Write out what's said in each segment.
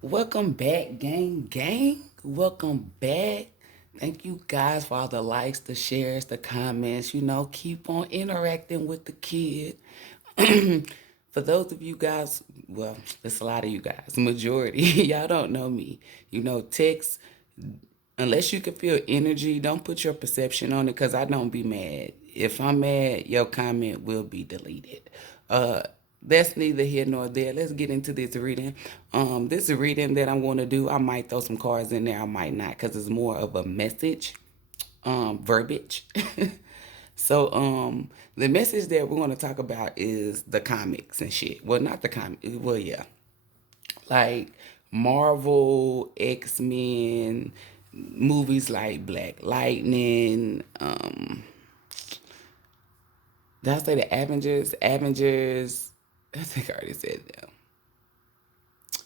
Welcome back, gang. Welcome back. Thank you guys for all the likes, the shares, the comments. Keep on interacting with the kid. For those of you guys, well, it's a lot of you guys, majority, y'all don't know me. Text, unless you can feel energy, don't put your perception on it because I don't be mad. If I'm mad, your comment will be deleted. Uh, that's neither here nor there. Let's get into this reading. This reading that I'm going to do, I might throw some cards in there, I might not, because it's more of a message, verbiage. So, the message that we're going to talk about is the comics and shit. Well, not the comic. Well, yeah, like Marvel, X Men, movies like Black Lightning. Did I say the Avengers? Avengers. I think I already said them.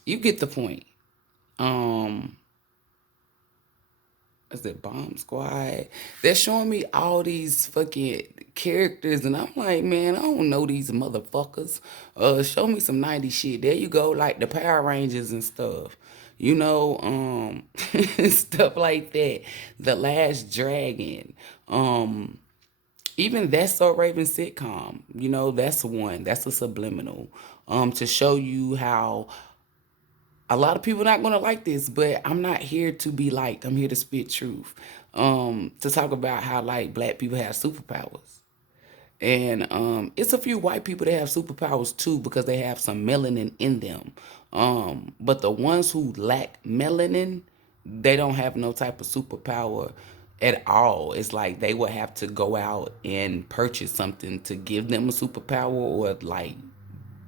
You get the point. Um, is it Bomb Squad? They're showing me all these fucking characters, and I'm like, man, I don't know these motherfuckers. Show me some 90s shit. There you go, like the Power Rangers and stuff. Stuff like that. The Last Dragon. Even That's So Raven sitcom. That's one. That's a subliminal. To show you how a lot of people not gonna like this, but I'm not here to be liked. I'm here to spit truth. To talk about how like black people have superpowers. And it's a few white people that have superpowers too because they have some melanin in them. But the ones who lack melanin, they don't have no type of superpower at all. It's like they would have to go out and purchase something to give them a superpower or like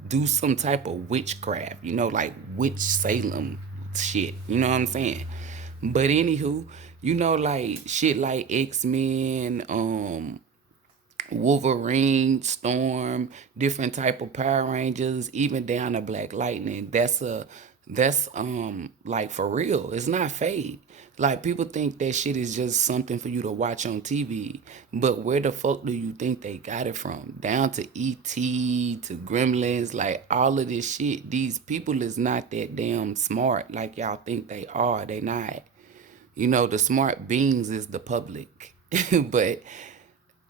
do some type of witchcraft, like witch Salem shit. You know what I'm saying? But anywho, like shit like X-Men, Wolverine, Storm, different type of Power Rangers, even down to Black Lightning. That's like for real. It's not fake. Like people think that shit is just something for you to watch on TV, but where the fuck do you think they got it from? Down to ET to Gremlins, like all of this shit. These people is not that damn smart like y'all think they are. They not. The smart beings is the public, but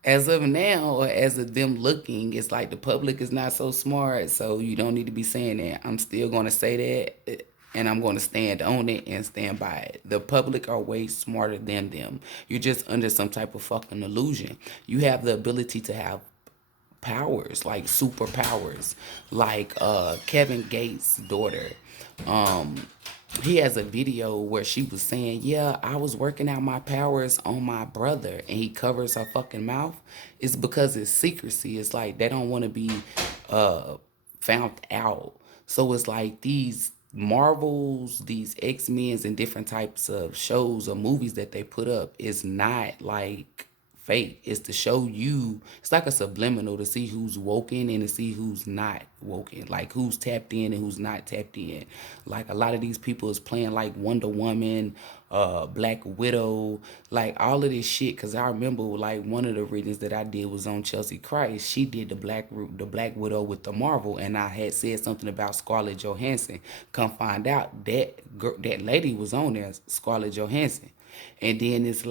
as of now, or as of them looking, it's like the public is not so smart, so you don't need to be saying that. I'm still going to say that, and I'm going to stand on it and stand by it. The public are way smarter than them. You're just under some type of fucking illusion. You have the ability to have powers, like superpowers, like Kevin Gates' daughter. Um, he has a video where she was saying, "Yeah, I was working out my powers on my brother," and he covers her fucking mouth. It's because it's secrecy. It's like they don't want to be uh found out. So it's like these Marvels, these X-Men's and different types of shows or movies that they put up is not like fake. It's to show you, it's like a subliminal to see who's woken and to see who's not woken, like who's tapped in and who's not tapped in. Like a lot of these people is playing like Wonder Woman, Black Widow, like all of this shit. Cause I remember like one of the readings that I did was on Chelsea Christ. She did the Black Widow with the Marvel, and I had said something about Scarlett Johansson. Come find out that lady was on there, Scarlett Johansson. And then it's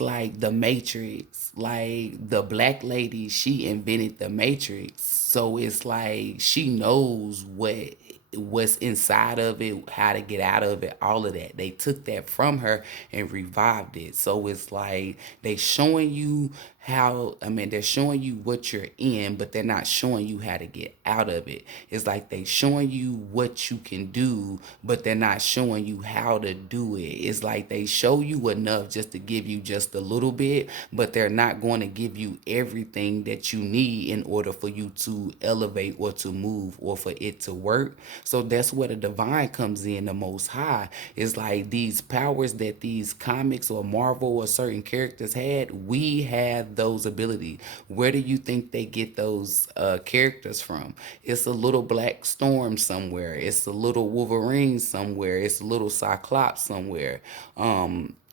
like the Matrix, like the black lady, she invented the Matrix. So it's like she knows what's inside of it, how to get out of it, all of that. They took that from her and revived it. So it's like they showing you they're showing you what you're in, but they're not showing you how to get out of it. It's like they showing you what you can do, but they're not showing you how to do it. It's like they show you enough just to give you just a little bit, but they're not going to give you everything that you need in order for you to elevate or to move or for it to work. So that's where the divine comes in, the most high. It's like these powers that these comics or Marvel or certain characters had, we have those abilities. Where do you think they get those characters from? It's a little Black Storm somewhere. It's a little Wolverine somewhere. It's a little Cyclops somewhere.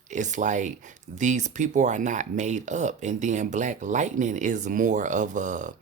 It's like these people are not made up. And then Black Lightning is more of a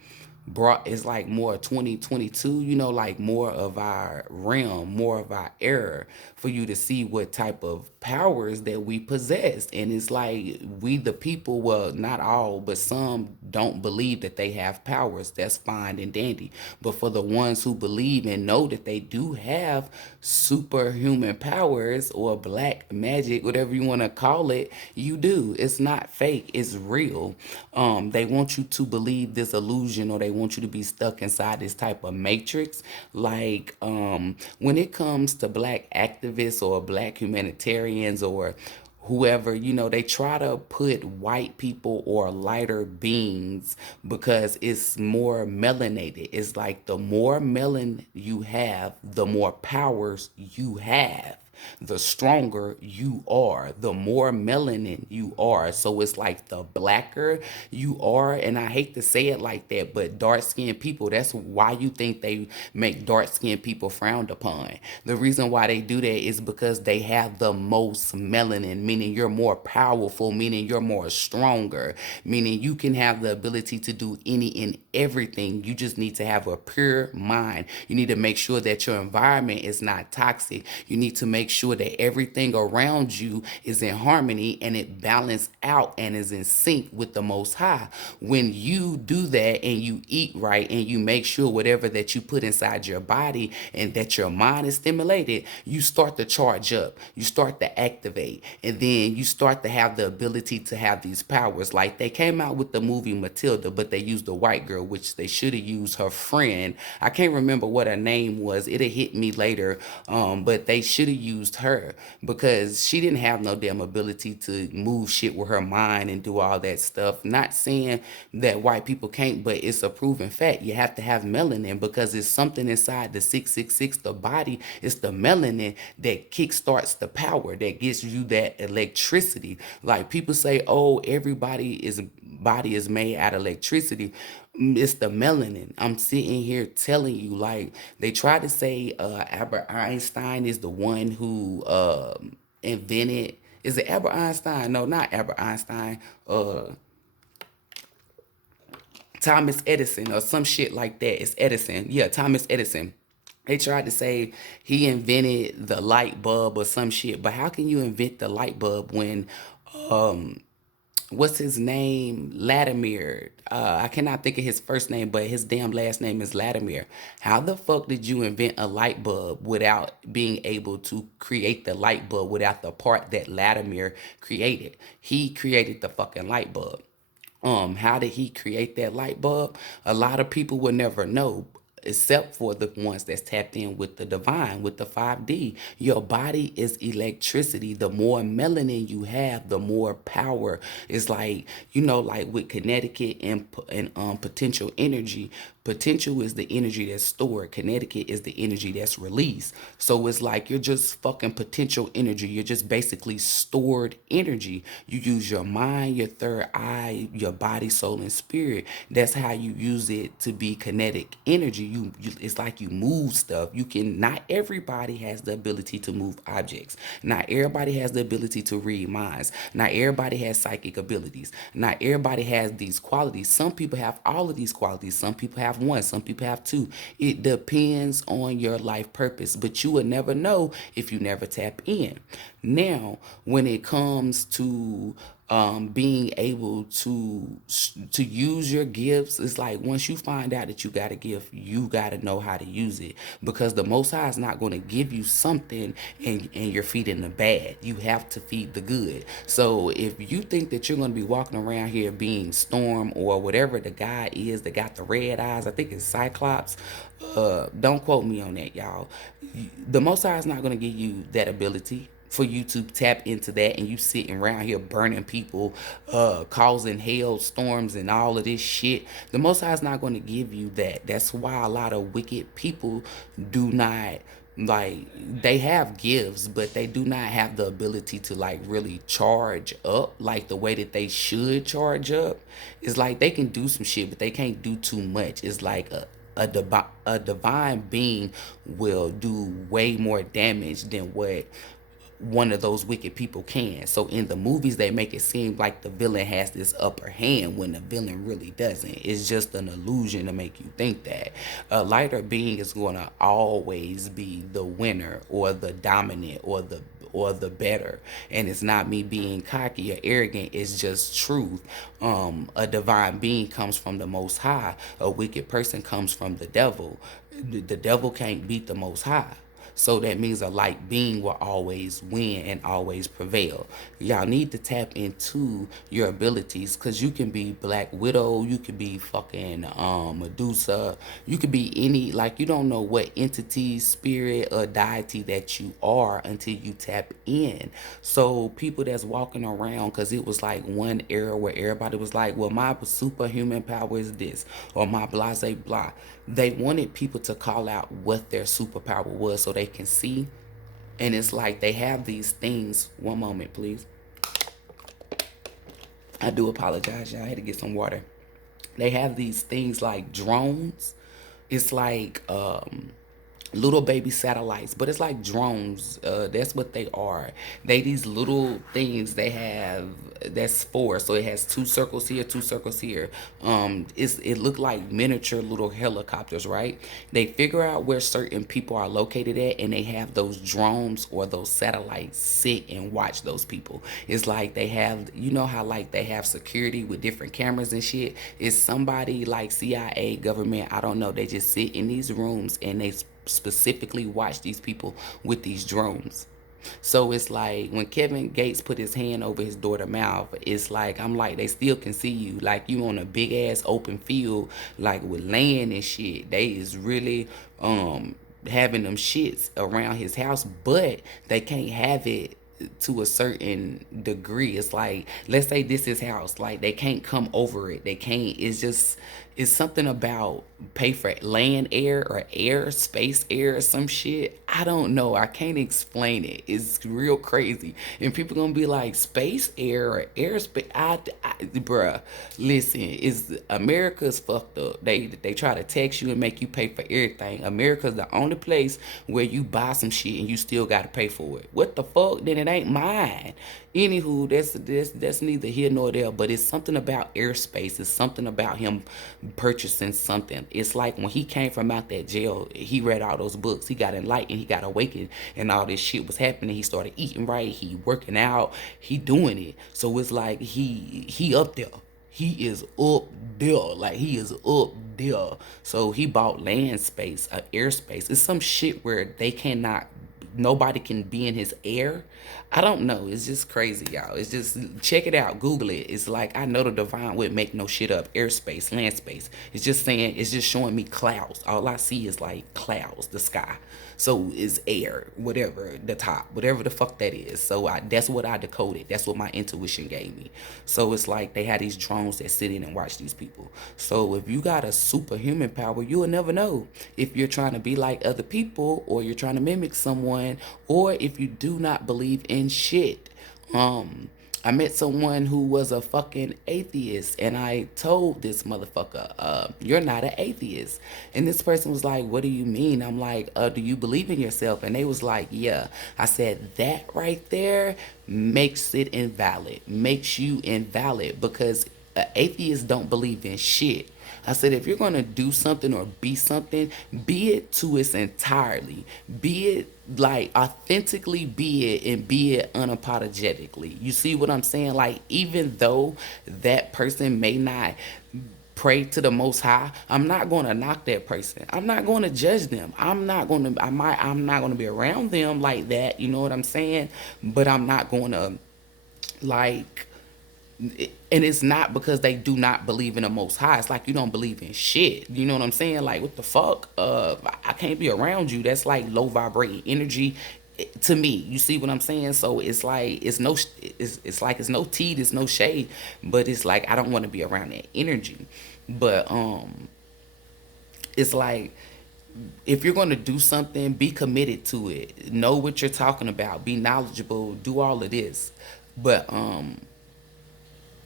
brought is like more 2022, like more of our realm, more of our era, for you to see what type of powers that we possess. And it's like we the people, well, not all, but some don't believe that they have powers. That's fine and dandy. But for the ones who believe and know that they do have superhuman powers or black magic, whatever you want to call it, you do. It's not fake, it's real. They want you to believe this illusion, or they want you to be stuck inside this type of matrix. Like, when it comes to black activists or black humanitarians or whoever, they try to put white people or lighter beings because it's more melanated. It's like the more melanin you have, the more powers you have, the stronger you are, the more melanin you are. So it's like the blacker you are, and I hate to say it like that, but dark skinned people, that's why you think they make dark skinned people frowned upon. The reason why they do that is because they have the most melanin, meaning you're more powerful, meaning you're more stronger, meaning you can have the ability to do any and everything. You just need to have a pure mind. You need to make sure that your environment is not toxic. You need to make sure that everything around you is in harmony and it balanced out and is in sync with the Most High. When you do that and you eat right and you make sure whatever that you put inside your body and that your mind is stimulated, you start to charge up, you start to activate, and then you start to have the ability to have these powers. Like they came out with the movie Matilda, but they used a white girl, which they should have used her friend. I can't remember what her name was. It'll hit me later. But they should have used her because she didn't have no damn ability to move shit with her mind and do all that stuff. Not saying that white people can't, but it's a proven fact. You have to have melanin because it's something inside the 666, the body. It's the melanin that kickstarts the power, that gives you that electricity. Like people say, oh, everybody is body is made out of electricity. It's the melanin. I'm sitting here telling you, like they try to say Albert Einstein is the one who invented. Is it Albert Einstein? No, not Albert Einstein. Thomas Edison or some shit like that. It's Edison. Yeah, Thomas Edison. They tried to say he invented the light bulb or some shit. But how can you invent the light bulb when what's his name? Latimer. I cannot think of his first name, but his damn last name is Latimer. How the fuck did you invent a light bulb without being able to create the light bulb without the part that Latimer created? He created the fucking light bulb. How did he create that light bulb? A lot of people will never know, except for the ones that's tapped in with the divine, with the 5D. Your body is electricity. The more melanin you have, the more power. It's like, like with Connecticut and potential energy. Potential is the energy that's stored. Connecticut is the energy that's released. So it's like you're just fucking potential energy. You're just basically stored energy. You use your mind, your third eye, your body, soul, and spirit. That's how you use it to be kinetic energy. It's like you move stuff. Not everybody has the ability to move objects. Not everybody has the ability to read minds. Not everybody has psychic abilities. Not everybody has these qualities. Some people have all of these qualities. Some people have one, some people have two. It depends on your life purpose, but you would never know if you never tap in. Now, when it comes to being able to use your gifts, it's like once you find out that you got a gift, you got to know how to use it, because the Most High is not going to give you something and you're feeding the bad. You have to feed the good. So if you think that you're going to be walking around here being Storm or whatever the guy is that got the red eyes, I think it's Cyclops, don't quote me on that, y'all. The Most High is not going to give you that ability for you to tap into that, and you sitting around here burning people, causing hailstorms and all of this shit. The Most High is not going to give you that. That's why a lot of wicked people do not, like, they have gifts, but they do not have the ability to like really charge up like the way that they should charge up. It's like they can do some shit, but they can't do too much. It's like a divine being will do way more damage than what one of those wicked people can. So in the movies, they make it seem like the villain has this upper hand when the villain really doesn't. It's just an illusion to make you think that. A lighter being is going to always be the winner or the dominant or the better. And it's not me being cocky or arrogant, it's just truth. A divine being comes from the Most High. A wicked person comes from the devil. The devil can't beat the Most High. So that means a light being will always win and always prevail. Y'all need to tap into your abilities, because you can be Black Widow, you could be fucking Medusa, you could be any, like, you don't know what entity, spirit, or deity that you are until you tap in. So people that's walking around, because it was like one era where everybody was like, well, my superhuman power is this, or my blase blah. They wanted people to call out what their superpower was so they can see. And it's like they have these things. One moment, please. I do apologize, y'all. I had to get some water. They have these things like drones. It's like little baby satellites, but it's like drones. That's what they are. They these little things they have. That's four, so it has two circles here, two circles here. It look like miniature little helicopters, right? They figure out where certain people are located at, and they have those drones or those satellites sit and watch those people. It's like they have, you know how like they have security with different cameras and shit. It's somebody like CIA, government, I don't know. They just sit in these rooms and they specifically watch these people with these drones. So it's like when Kevin Gates put his hand over his daughter's mouth, it's like, I'm like, they still can see you. Like you on a big ass open field, like with land and shit. They is really having them shits around his house, but they can't have it to a certain degree. It's like, let's say this is house, like they can't come over it. They can't, it's something about pay for land, air, or air, space, air, or some shit. I don't know. I can't explain it. It's real crazy. And people gonna be like, space, air, or airspace. Bruh, listen, America's fucked up. They try to tax you and make you pay for everything. America's the only place where you buy some shit and you still gotta pay for it. What the fuck? Then it ain't mine. Anywho, that's neither here nor there, but it's something about airspace. It's something about him purchasing something. It's like when he came from out that jail, he read all those books. He got enlightened, he got awakened, and all this shit was happening. He started eating right, he working out, he doing it. So it's like he up there. He is up there. Like he is up there. So he bought land space, airspace. It's some shit where they cannot, nobody can be in his air. I don't know. It's just crazy, y'all. It's just, check it out. Google it. It's like, I know the divine would make no shit up. Airspace, land space. It's just saying, it's just showing me clouds. All I see is like clouds, the sky. So it's air, whatever, the top, whatever the fuck that is. So that's what I decoded. That's what my intuition gave me. So it's like they had these drones that sit in and watch these people. So if you got a superhuman power, you will never know if you're trying to be like other people, or you're trying to mimic someone, or if you do not believe in shit. I met someone who was a fucking atheist, and I told this motherfucker, you're not an atheist. And this person was like, what do you mean? I'm like, do you believe in yourself? And they was like, yeah. I said, that right there makes it invalid, makes you invalid, because atheists don't believe in shit. I said, if you're going to do something or be something, be it to its entirely. Be it like authentically, be it, and be it unapologetically. You see what I'm saying? Like, even though that person may not pray to the Most High, I'm not going to knock that person. I'm not going to judge them. I'm not going to be around them like that. You know what I'm saying? But I'm not going to, like, and it's not because they do not believe in the Most High. It's like you don't believe in shit. You know what I'm saying? Like, what the fuck? I can't be around you. That's like low vibrating energy to me. You see what I'm saying? So it's like it's no tea, there's no shade, but it's like I don't want to be around that energy. But it's like, if you're going to do something, be committed to it. Know what you're talking about. Be knowledgeable. Do all of this. But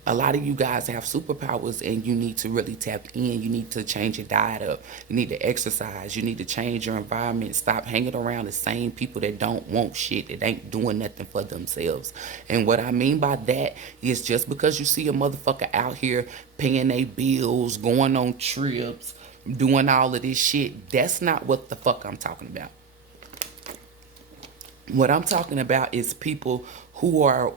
A lot of you guys have superpowers and you need to really tap in. You need to change your diet up. You need to exercise. You need to change your environment. Stop hanging around the same people that don't want shit, that ain't doing nothing for themselves. And what I mean by that is just because you see a motherfucker out here paying their bills, going on trips, doing all of this shit, that's not what the fuck I'm talking about. What I'm talking about is people who are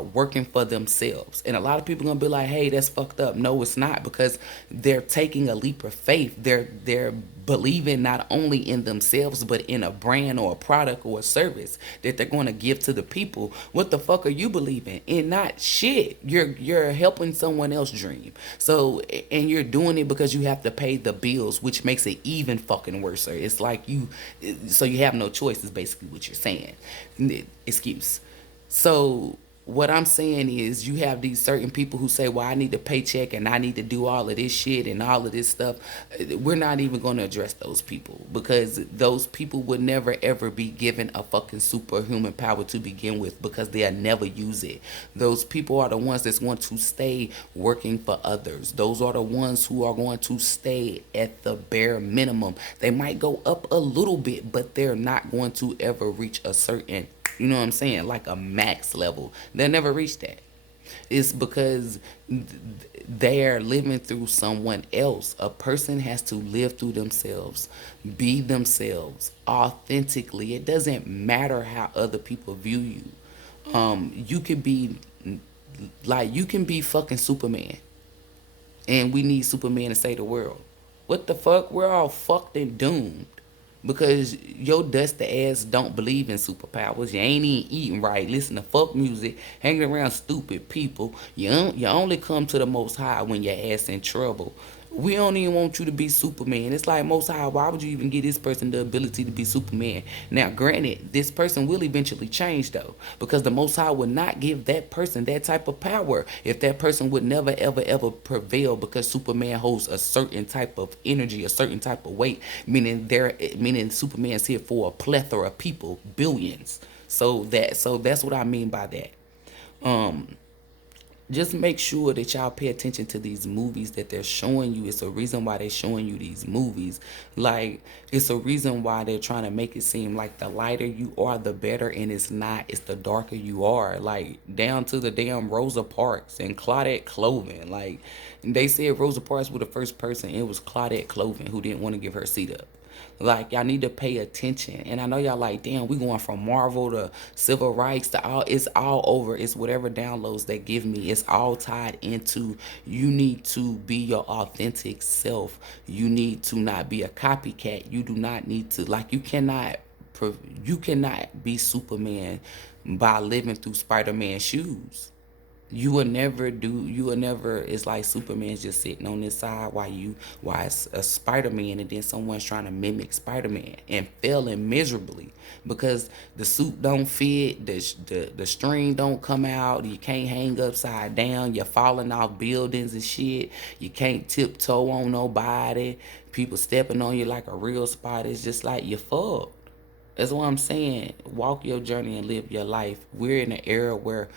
working for themselves. And a lot of people gonna be like, hey, that's fucked up. No, it's not, because they're taking a leap of faith. They're believing not only in themselves but in a brand or a product or a service that they're going to give to the people. What the fuck are you believing in? Not shit. You're helping someone else dream. So, and you're doing it because you have to pay the bills, which makes it even fucking worse. It's like so you have no choice is basically what you're saying. Excuse. So what I'm saying is you have these certain people who say, well, I need a paycheck and I need to do all of this shit and all of this stuff. We're not even going to address those people, because those people would never ever be given a fucking superhuman power to begin with, because they'll never use it. Those people are the ones that's going to stay working for others. Those are the ones who are going to stay at the bare minimum. They might go up a little bit, but they're not going to ever reach a certain, you know what I'm saying, like a max level. They'll never reach that. It's because they're living through someone else. A person has to live through themselves, be themselves authentically. It doesn't matter how other people view you. You can be you can be fucking Superman, and we need Superman to save the world. What the fuck? We're all fucked and doomed because your dusty ass don't believe in superpowers. You ain't even eating right. Listen to fuck music, hanging around stupid people. You only come to the Most High when your ass in trouble. We don't even want you to be Superman. It's like, Most High, why would you even give this person the ability to be Superman? Now, granted, this person will eventually change, though, because the Most High would not give that person that type of power if that person would never, ever, ever prevail, because Superman holds a certain type of energy, a certain type of weight, meaning Superman's here for a plethora of people, billions. So that's what I mean by that. Um, just make sure that y'all pay attention to these movies that they're showing you. It's a reason why they're showing you these movies. Like, it's a reason why they're trying to make it seem like the lighter you are, the better, and it's not. It's the darker you are. Like, down to the damn Rosa Parks and Claudette Cloven. Like, they said Rosa Parks was the first person. It was Claudette Cloven who didn't want to give her seat up. Like, y'all need to pay attention. And I know y'all like, damn, we going from Marvel to civil rights to all. It's all over. It's whatever downloads they give me. It's all tied into, you need to be your authentic self. You need to not be a copycat. You do not need to, like, you cannot be Superman by living through Spider-Man's shoes. You will never, it's like Superman's just sitting on this side while it's a Spider-Man, and then someone's trying to mimic Spider-Man and failing miserably because the suit don't fit, the string don't come out, you can't hang upside down, you're falling off buildings and shit, you can't tiptoe on nobody, people stepping on you like a real spider. It's just like, you're fucked. That's what I'm saying. Walk your journey and live your life. We're in an era where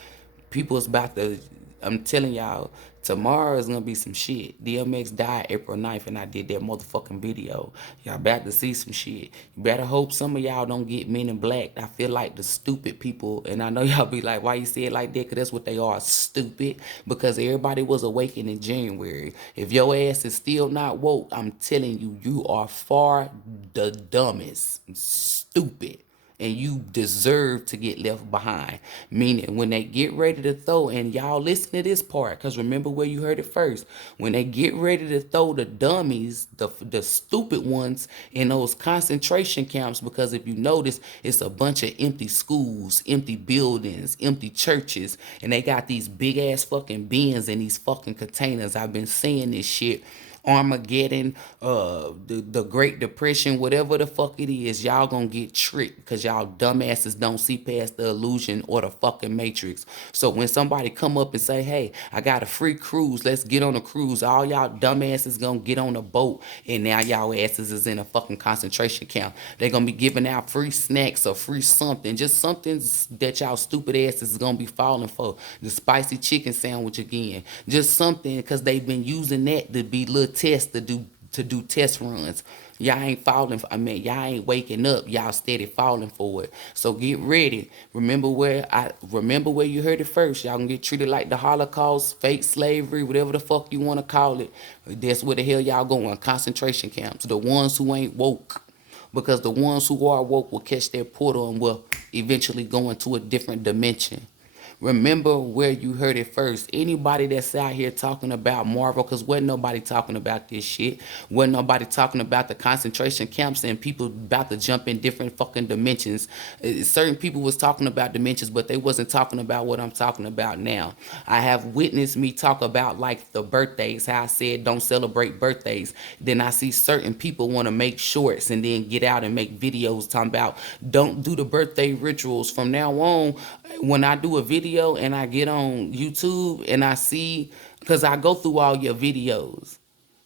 people is about to, I'm telling y'all, tomorrow is gonna be some shit. DMX died April 9th, and I did that motherfucking video. Y'all about to see some shit. You better hope some of y'all don't get Men in Black. I feel like the stupid people, and I know y'all be like, why you say it like that? Because that's what they are, stupid. Because everybody was awakened in January. If your ass is still not woke, I'm telling you, you are far the dumbest. Stupid, and you deserve to get left behind. Meaning, when they get ready to throw, and y'all listen to this part, because remember where you heard it first. When they get ready to throw the dummies, the stupid ones, in those concentration camps, because if you notice, it's a bunch of empty schools, empty buildings, empty churches, and they got these big ass fucking bins in these fucking containers. I've been saying this shit Armageddon, the Great Depression, whatever the fuck it is, y'all gonna get tricked because y'all dumbasses don't see past the illusion or the fucking matrix. So when somebody come up and say, hey, I got a free cruise, let's get on a cruise, all y'all dumbasses gonna get on a boat, and now y'all asses is in a fucking concentration camp. They gonna be giving out free snacks or free something, just something that y'all stupid asses is gonna be falling for. The spicy chicken sandwich again, just something, because they've been using that to be little tests to do test runs. Y'all ain't falling. Y'all ain't waking up. Y'all steady falling for it. So get ready. Remember where you heard it first. Y'all gonna get treated like the Holocaust, fake slavery, whatever the fuck you want to call it. That's where the hell y'all going. Concentration camps. The ones who ain't woke. Because the ones who are woke will catch their portal and will eventually go into a different dimension. Remember where you heard it first. Anybody that's out here talking about Marvel, because wasn't nobody talking about this shit. Wasn't nobody talking about the concentration camps and people about to jump in different fucking dimensions. Certain people was talking about dimensions, but they wasn't talking about what I'm talking about now. I have witnessed me talk about like the birthdays, how I said don't celebrate birthdays. Then I see certain people want to make shorts and then get out and make videos talking about don't do the birthday rituals. From now on, when I do a video and I get on YouTube and I see, because I go through all your videos,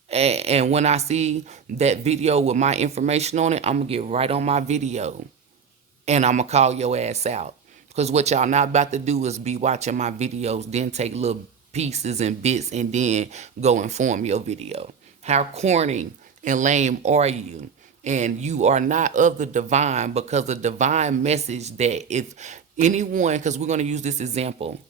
and when I see that video with my information on it, I'm going to get right on my video and I'm going to call your ass out. Because what y'all not about to do is be watching my videos, then take little pieces and bits and then go and form your video. How corny and lame are you? And you are not of the divine, because the divine message that if anyone, because we're going to use this example,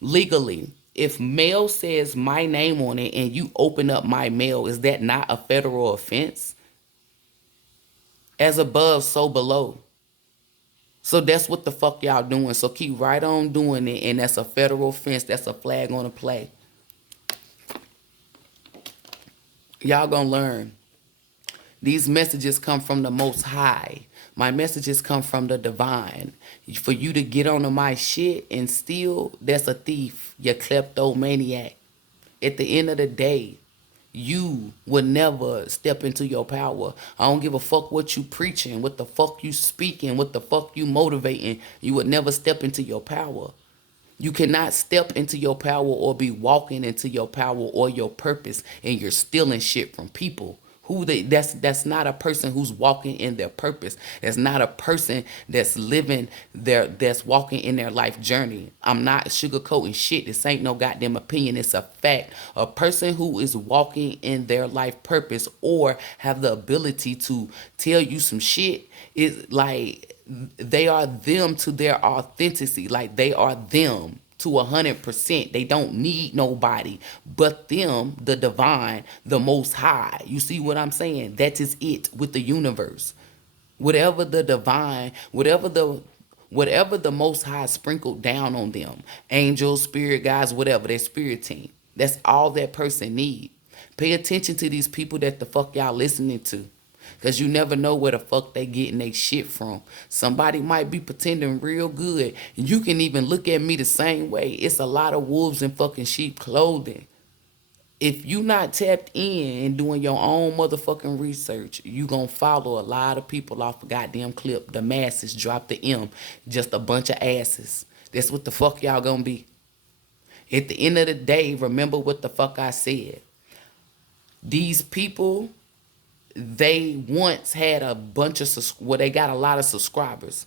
legally, if mail says my name on it and you open up my mail, is that not a federal offense? As above, so below. So that's what the fuck y'all doing. So keep right on doing it, and that's a federal offense. That's a flag on the play. Y'all gonna learn. These messages come from the Most High. My messages come from the divine. For you to get onto my shit and steal, that's a thief. You kleptomaniac. At the end of the day, you will never step into your power. I don't give a fuck what you preaching, what the fuck you speaking, what the fuck you motivating. You would never step into your power. You cannot step into your power or be walking into your power or your purpose, and you're stealing shit from people. That's not a person who's walking in their purpose. That's not a person that's that's walking in their life journey. I'm not sugarcoating shit. This ain't no goddamn opinion. It's a fact. A person who is walking in their life purpose or have the ability to tell you some shit is like they are them to their authenticity. Like they are them to 100%. They don't need nobody but them, the divine, the Most High. You see what I'm saying? That is it with the universe. Whatever the divine, whatever the Most High sprinkled down on them, angels, spirit guides, whatever, their spirit team. That's all that person need. Pay attention to these people that the fuck y'all listening to. Because you never know where the fuck they getting their shit from. Somebody might be pretending real good. And you can even look at me the same way. It's a lot of wolves in fucking sheep clothing. If you not tapped in and doing your own motherfucking research, you gonna follow a lot of people off a goddamn clip. The masses, drop the M. Just a bunch of asses. That's what the fuck y'all gonna be. At the end of the day, remember what the fuck I said. These people, they once had a bunch of, they got a lot of subscribers,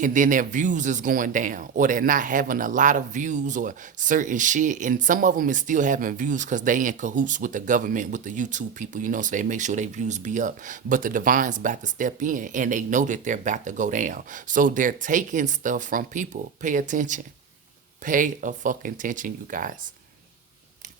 and then their views is going down, or they're not having a lot of views or certain shit, and some of them is still having views because they in cahoots with the government, with the YouTube people, so they make sure their views be up. But the divine's about to step in, and they know that they're about to go down, so they're taking stuff from people. Pay attention. Pay a fucking attention, you guys.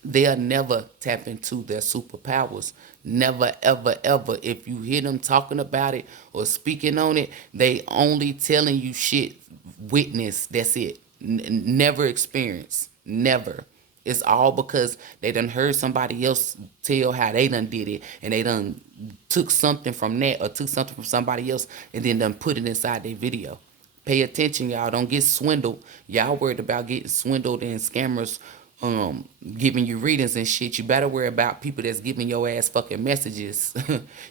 They'll never tap into their superpowers. Never, ever, ever. If you hear them talking about it or speaking on it, they only telling you shit, witness, that's it. Never experience. Never. It's all because they done heard somebody else tell how they done did it, and they done took something from that or took something from somebody else and then done put it inside their video. Pay attention, y'all. Don't get swindled. Y'all worried about getting swindled and scammers giving you readings and shit. You better worry about people that's giving your ass fucking messages.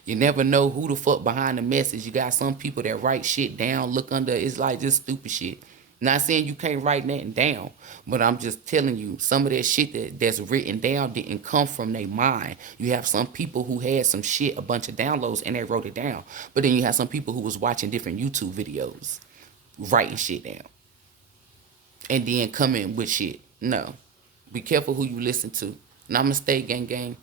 You never know who the fuck behind the message. You got some people that write shit down, look under, it's like just stupid shit. Not saying you can't write nothing down, but I'm just telling you, some of that shit that's written down didn't come from their mind. You have some people who had some shit, a bunch of downloads, and they wrote it down. But then you have some people who was watching different YouTube videos, writing shit down, and then coming with shit. No. Be careful who you listen to. Namaste, gang gang.